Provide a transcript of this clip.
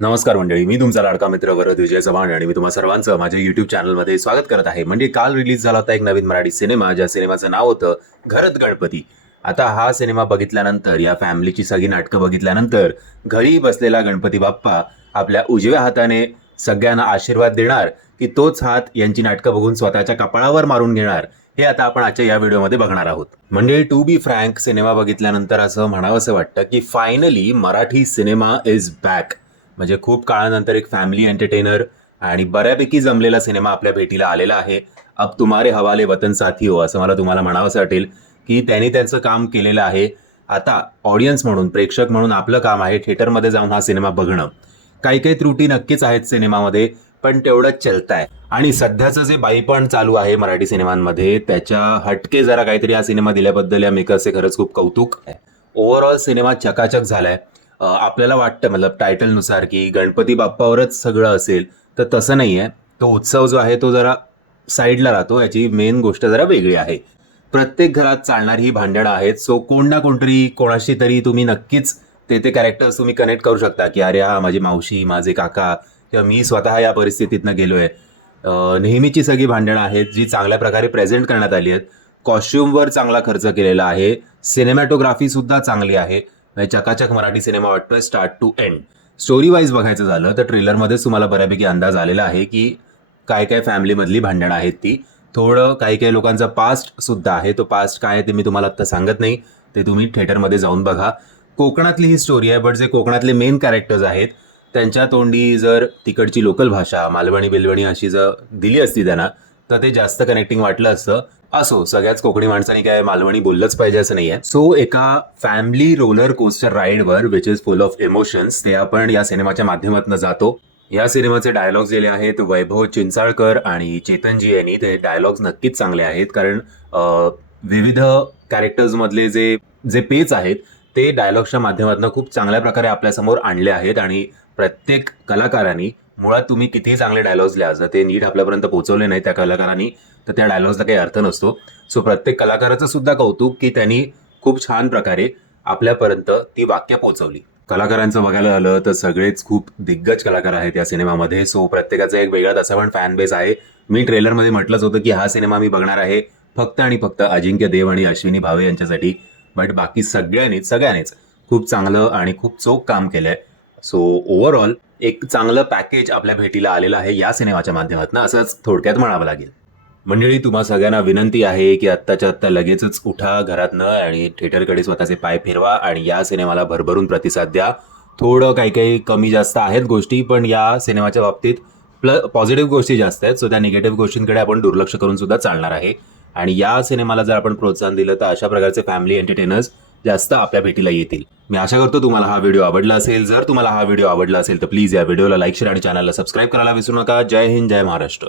नमस्कार मंडळी, मी तुमचा लाडका मित्र वरद विजय चव्हाण आणि मी तुम्हा सर्वांचं माझ्या युट्यूब चॅनलमध्ये स्वागत करत आहे. म्हणजे काल रिलीज झाला होता एक नवीन मराठी सिनेमा, ज्या सिनेमाचं नाव होतं घरत गणपती. आता हा सिनेमा बघितल्यानंतर, या फॅमिलीची सगळी नाटकं बघितल्यानंतर घरी बसलेला गणपती बाप्पा आपल्या उजव्या हाताने सगळ्यांना आशीर्वाद देणार की तोच हात यांची नाटकं बघून स्वतःच्या कपाळावर मारून घेणार, हे आता आपण आजच्या या व्हिडिओमध्ये बघणार आहोत. म्हणजे टू बी फ्रँक, सिनेमा बघितल्यानंतर असं म्हणावंसं वाटतं की finally Marathi cinema is back. म्हणजे खूप काळानंतर एक फॅमिली एंटरटेनर आणि बऱ्यापैकी जमलेला सिनेमा आपल्या भेटीला आलेला आहे. अब तुम्हारे हवाले वतन साथी हो, असं मला तुम्हाला म्हणावंसं वाटेल की त्यांनी त्यांचं काम केलेलं आहे. आता ऑडियन्स म्हणून, प्रेक्षक म्हणून आपलं काम आहे थिएटरमध्ये जाऊन हा सिनेमा बघणं. काही काही त्रुटी नक्कीच आहेत सिनेमामध्ये, पण तेवढंच चलताय. आणि सध्याचं जे बाईपण चालू आहे मराठी सिनेमांमध्ये, त्याच्या हटके जरा काहीतरी हा सिनेमा दिल्याबद्दल या मेकर्सचे खरंच खूप कौतुक आहे. ओव्हरऑल सिनेमा चकाचक झालाय. आपल्याला वाटतं मतलब टायटलनुसार की गणपती बाप्पावरच सगळं असेल, तर तसं नाही आहे. तो उत्सव जो आहे तो जरा साईडला राहतो. याची मेन गोष्ट जरा वेगळी आहे. प्रत्येक घरात चालणारी ही भांडणं आहेत. सो कोण ना कोणतरी कोणाशी तरी तुम्ही नक्कीच ते कॅरेक्टर्स तुम्ही कनेक्ट करू शकता की अरे हा माझी मावशी, माझे काका, किंवा मी स्वतः या परिस्थितीतनं गेलोय. नेहमीची सगळी भांडणं आहेत जी चांगल्या प्रकारे प्रेझेंट करण्यात आली आहेत. कॉस्ट्युमवर चांगला खर्च केलेला आहे. सिनेमॅटोग्राफी सुद्धा चांगली आहे. चकाचक मराठी सिनेमा वाटतोय start to end. Story wise बघायचं झालं तर ट्रेलरमध्येच तुम्हाला बऱ्यापैकी अंदाज आलेला आहे की काय काय फॅमिलीमधली भांडणं आहेत ती. थोडं काही काही लोकांचा पास्ट सुद्धा आहे. तो पास्ट काय आहे ते मी तुम्हाला आत्ता सांगत नाही, ते तुम्ही थिएटरमध्ये जाऊन बघा. कोकणातली ही स्टोरी आहे, बट जे कोकणातले मेन कॅरेक्टर्स आहेत त्यांच्या तोंडी जर तिकडची लोकल भाषा मालवणी बिलवणी अशी जर दिली असती त्यांना, तर ते जास्त कनेक्टिंग वाटलं असतं. असो, सगळ्याच कोकणी माणसांनी काय मालवणी बोललंच पाहिजे असं नाही आहे. सो एका फॅमिली रोलर कोस्टर राईडवर which is full of emotions, ते आपण या सिनेमाच्या माध्यमातून जातो. या सिनेमाचे डायलॉग्स दिले आहेत वैभव चिंचाळकर आणि चेतनजी यांनी. ते डायलॉग्स नक्कीच चांगले आहेत, कारण विविध कॅरेक्टर्समधले जे जे पेच आहेत ते डायलॉग्सच्या माध्यमातून खूप चांगल्या प्रकारे आपल्यासमोर आणले आहेत. आणि प्रत्येक कलाकारांनी, मुळात तुम्ही कितीही चांगले डायलॉग्स लिहा, जर ते नीट आपल्यापर्यंत पोहोचवले नाही त्या कलाकारांनी, तर त्या डायलॉग्सला काही अर्थ नसतो. सो प्रत्येक कलाकाराचं सुद्धा कौतुक की त्यांनी खूप छान प्रकारे आपल्यापर्यंत ती वाक्य पोहोचवली. कलाकारांचं बघायला झालं तर सगळेच खूप दिग्गज कलाकार आहेत या सिनेमामध्ये. सो प्रत्येकाचा एक वेगळाच असा पण फॅन बेस आहे. मी ट्रेलरमध्ये म्हटलंच होतं की हा सिनेमा मी बघणार आहे फक्त आणि फक्त अजिंक्य देव आणि अश्विनी भावे यांच्यासाठी. बट बाकी सगळ्यांनीच खूप चांगलं आणि खूप चोख काम केलंय. सो ओव्हरऑल एक चांगलं पॅकेज आपल्या भेटीला आलेलं आहे या सिनेमाच्या माध्यमातून, असंच थोडक्यात म्हणावं लागेल. मंडळी, तुम्हा सगळ्यांना विनंती आहे की आत्ताच्या आत्ता लगेचच उठा घरातनं आणि थिएटरकडे स्वतःचे पाय फिरवा आणि या सिनेमाला भरभरून प्रतिसाद द्या. थोडं काही काही कमी जास्त आहेत गोष्टी, पण या सिनेमाच्या बाबतीत पॉझिटिव्ह गोष्टी जास्त आहेत. सो त्या निगेटिव्ह गोष्टींकडे आपण दुर्लक्ष करून सुद्धा चालणार आहे. आणि या सिनेमाला जर आपण प्रोत्साहन दिलं तर अशा प्रकारचे फॅमिली एंटरटेनर्स जास्त आपल्या भेटीला येतील. मी आशा करतो तुम्हाला हा व्हिडिओ आवडला असेल. जर तुम्हाला हा व्हिडिओ आवडला असेल तर प्लीज या व्हिडिओला लाईक, शेअर आणि चॅनलला सबस्क्राईब करायला विसरू नका. जय हिंद, जय महाराष्ट्र.